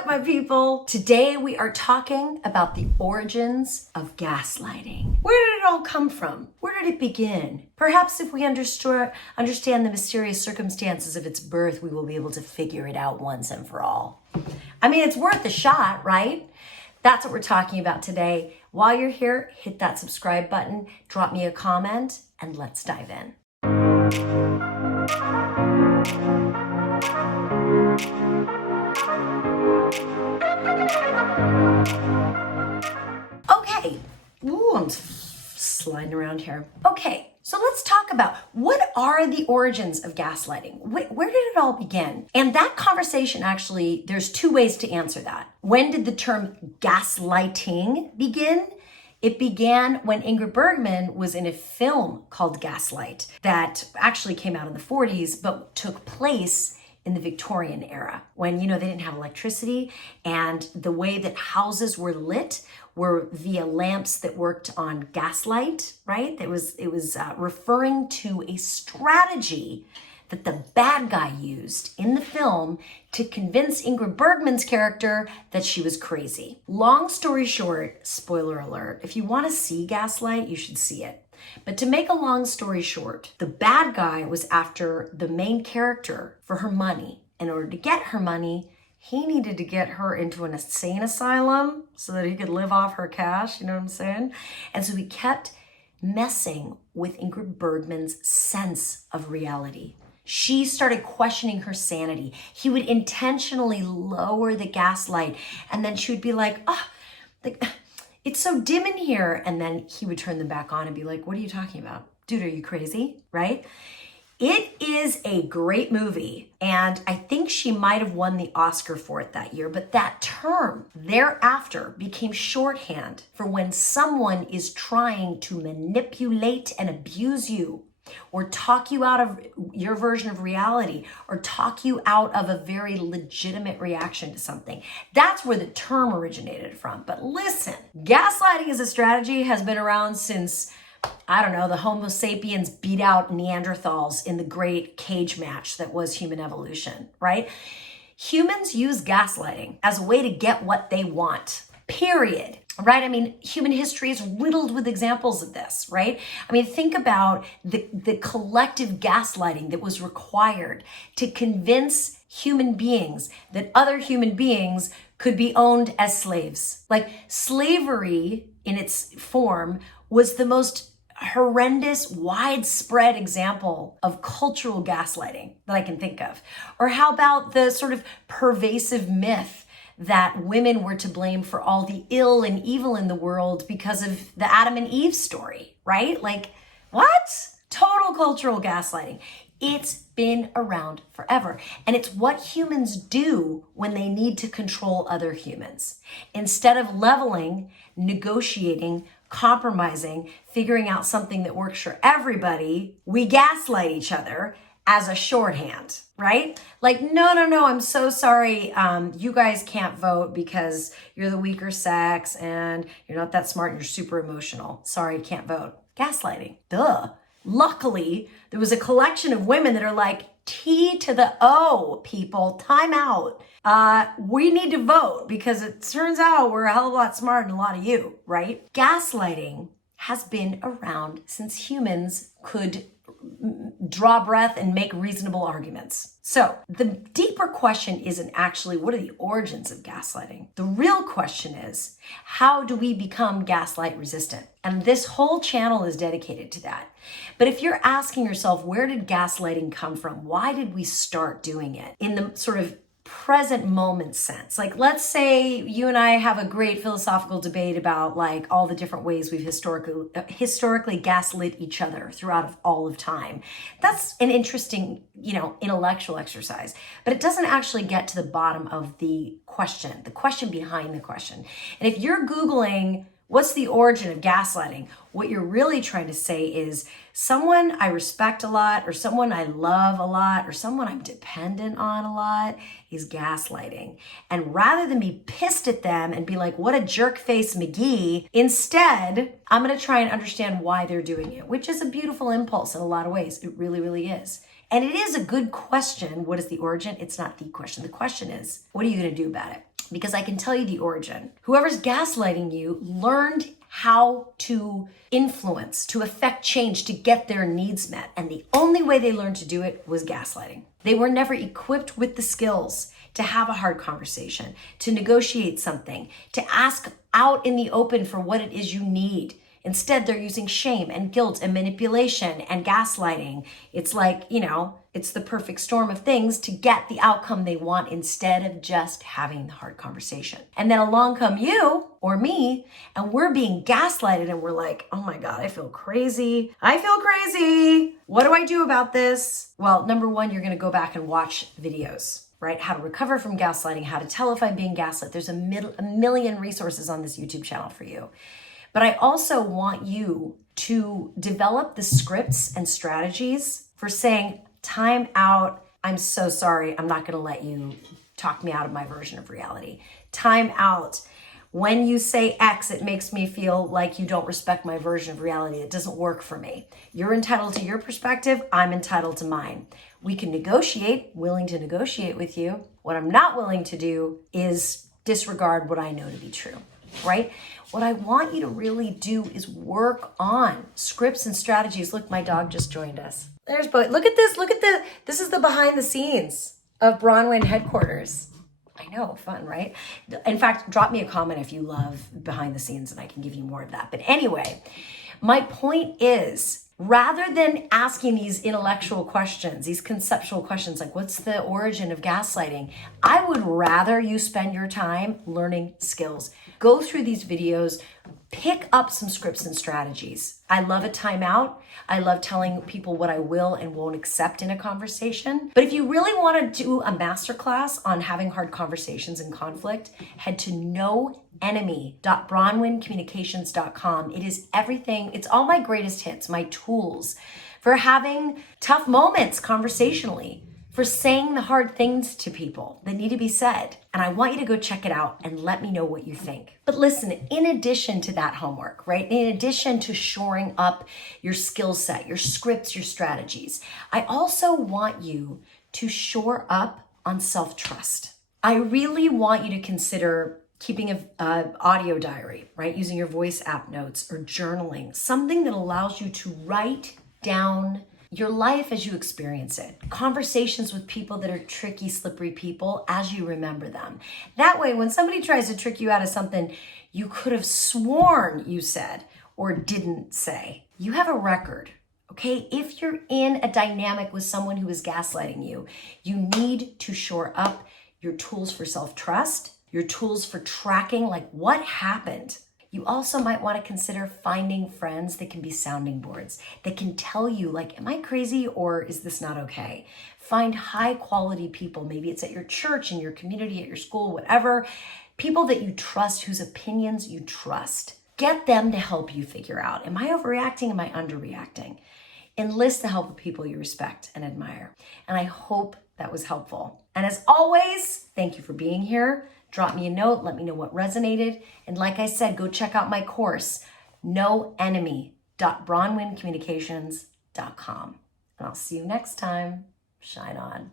up, my people? Today we are talking about the origins of gaslighting. Where did it all come from? Where did it begin? Perhaps if we understand the mysterious circumstances of its birth, we will be able to figure it out once and for all. I mean, it's worth a shot, right? That's what we're talking about today. While you're here, hit that subscribe button, drop me a comment, and let's dive in. Okay, ooh, I'm sliding around here. Okay, so let's talk about what are the origins of gaslighting? Where did it all begin? And that conversation, actually, there's two ways to answer that. When did the term gaslighting begin? It began when Ingrid Bergman was in a film called Gaslight that actually came out in the 40s, but took place in the Victorian era when, they didn't have electricity, and the way that houses were lit were via lamps that worked on gaslight, right? It was referring to a strategy that the bad guy used in the film to convince Ingrid Bergman's character that she was crazy. Long story short, spoiler alert, if you want to see Gaslight, you should see it. But to make a long story short, the bad guy was after the main character for her money. In order to get her money, he needed to get her into an insane asylum so that he could live off her cash, you know what I'm saying? And so he kept messing with Ingrid Bergman's sense of reality. She started questioning her sanity. He would intentionally lower the gaslight, and then she would be like, it's so dim in here. And then he would turn them back on and be like, what are you talking about? Dude, are you crazy? Right? It is a great movie, and I think she might have won the Oscar for it that year, but that term thereafter became shorthand for when someone is trying to manipulate and abuse you, or talk you out of your version of reality, or talk you out of a very legitimate reaction to something. That's where the term originated from. But listen, gaslighting as a strategy has been around since, the Homo sapiens beat out Neanderthals in the great cage match that was human evolution, right? Humans use gaslighting as a way to get what they want, period. Right? I mean, human history is riddled with examples of this, right? I mean, think about the collective gaslighting that was required to convince human beings that other human beings could be owned as slaves. Like, slavery in its form was the most horrendous, widespread example of cultural gaslighting that I can think of. Or how about the sort of pervasive myth that women were to blame for all the ill and evil in the world because of the Adam and Eve story, right? Like, what? Total cultural gaslighting. It's been around forever. And it's what humans do when they need to control other humans. Instead of leveling, negotiating, compromising, figuring out something that works for everybody, we gaslight each other as a shorthand, right? Like, no, I'm so sorry. You guys can't vote because you're the weaker sex and you're not that smart and you're super emotional. Sorry, can't vote. Gaslighting, duh. Luckily, there was a collection of women that are like, T to the O, people, time out. We need to vote because it turns out we're a hell of a lot smarter than a lot of you, right? Gaslighting has been around since humans could draw breath and make reasonable arguments. So the deeper question isn't actually what are the origins of gaslighting? The real question is, how do we become gaslight resistant? And this whole channel is dedicated to that. But if you're asking yourself, where did gaslighting come from? Why did we start doing it? In the sort of present moment sense. Like, let's say you and I have a great philosophical debate about like all the different ways we've historically gaslit each other throughout all of time. That's an interesting, intellectual exercise, but it doesn't actually get to the bottom of the question behind the question. And if you're Googling, what's the origin of gaslighting? What you're really trying to say is someone I respect a lot, or someone I love a lot, or someone I'm dependent on a lot is gaslighting. And rather than be pissed at them and be like, what a jerk face McGee, instead, I'm going to try and understand why they're doing it, which is a beautiful impulse in a lot of ways. It really, really is. And it is a good question. What is the origin? It's not the question. The question is, what are you going to do about it? because I can tell you the origin. Whoever's gaslighting you learned how to influence, to affect change, to get their needs met. And the only way they learned to do it was gaslighting. They were never equipped with the skills to have a hard conversation, to negotiate something, to ask out in the open for what it is you need. Instead, they're using shame and guilt and manipulation and gaslighting. It's like, it's the perfect storm of things to get the outcome they want instead of just having the hard conversation. And then along come you or me, and we're being gaslighted and we're like, oh my God, I feel crazy. What do I do about this? Well, number one, you're gonna go back and watch videos, right? How to recover from gaslighting, how to tell if I'm being gaslit. There's a million resources on this YouTube channel for you. But I also want you to develop the scripts and strategies for saying, time out, I'm so sorry, I'm not gonna let you talk me out of my version of reality. Time out. When you say X, it makes me feel like you don't respect my version of reality. It doesn't work for me. You're entitled to your perspective, I'm entitled to mine. We can negotiate, willing to negotiate with you. What I'm not willing to do is disregard what I know to be true, right? What I want you to really do is work on scripts and strategies. Look, my dog just joined us. There's Bo. Look at this. This is the behind the scenes of Bronwyn headquarters. I know, fun, right? In fact, drop me a comment if you love behind the scenes and I can give you more of that. But anyway, my point is, rather than asking these intellectual questions, these conceptual questions, like what's the origin of gaslighting? I would rather you spend your time learning skills. Go through these videos, pick up some scripts and strategies. I love a timeout. I love telling people what I will and won't accept in a conversation. But if you really want to do a masterclass on having hard conversations and conflict, head to noenemy.bronwyncommunications.com. It is everything. It's all my greatest hits, my tools for having tough moments conversationally, for saying the hard things to people that need to be said. And I want you to go check it out and let me know what you think. But listen, in addition to that homework, right? In addition to shoring up your skill set, your scripts, your strategies, I also want you to shore up on self-trust. I really want you to consider keeping an audio diary, right? Using your voice app notes or journaling, something that allows you to write down your life as you experience it. Conversations with people that are tricky, slippery people as you remember them. That way, when somebody tries to trick you out of something you could have sworn you said or didn't say, you have a record, okay? If you're in a dynamic with someone who is gaslighting you, you need to shore up your tools for self-trust, your tools for tracking, like what happened. You also might want to consider finding friends that can be sounding boards, that can tell you, like, am I crazy or is this not okay? Find high quality people. Maybe it's at your church, in your community, at your school, whatever. People that you trust, whose opinions you trust. Get them to help you figure out, am I overreacting? Am I underreacting? Enlist the help of people you respect and admire. And I hope that was helpful. And as always, thank you for being here. Drop me a note, let me know what resonated. And like I said, go check out my course, noenemy.bronwyncommunications.com. And I'll see you next time. Shine on.